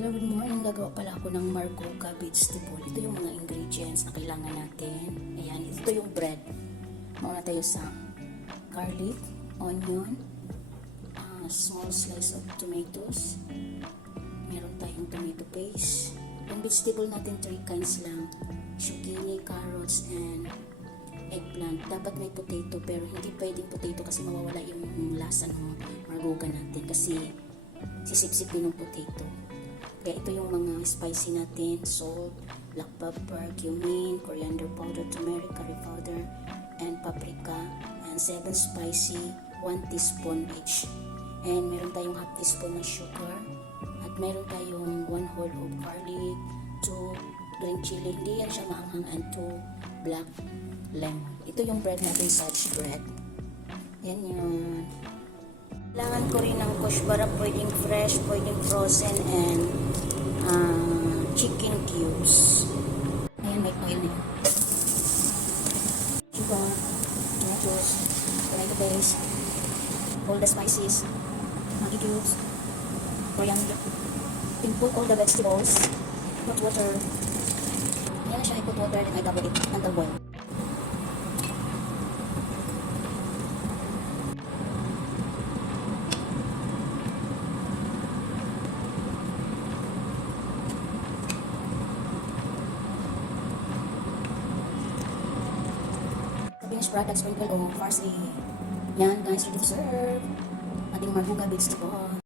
Hello, good morning. Gagawa pala ako ng margoga vegetable. Ito yung mga ingredients na kailangan natin. Ayan, ito yung bread. Mauna tayo sa garlic, onion, small slice of tomatoes. Meron tayong tomato paste. Yung vegetable natin, 3 kinds lang. Zucchini, carrots, and eggplant. Dapat may potato, pero hindi pwedeng potato kasi mawawala yung lasa ng margoga natin kasi sisipsipin ng potato. Kaya ito yung mga spicy natin: salt, black pepper, cumin, coriander powder, turmeric, curry powder, and paprika, and 7 spicy, 1 teaspoon each. And meron tayong half teaspoon ng sugar, at meron tayong 1 whole of garlic, 2 green chili, hindi yan siya maanghang, and 2 black lemon. Ito yung bread natin, such bread. Yan yun. Kailangan ko rin ng kushbara, pwedeng fresh, pwedeng frozen, and chicken cubes. Ayan, may oil na yun. Sugar, tomatoes, tomato paste, all the spices, Maggi cubes, coriander. Then put all the vegetables, put water. Ayan siya, I put water, then I double it until boil. Finished product, sprinkle of parsley. Yan guys, ready to serve. Ating margoga vegetable.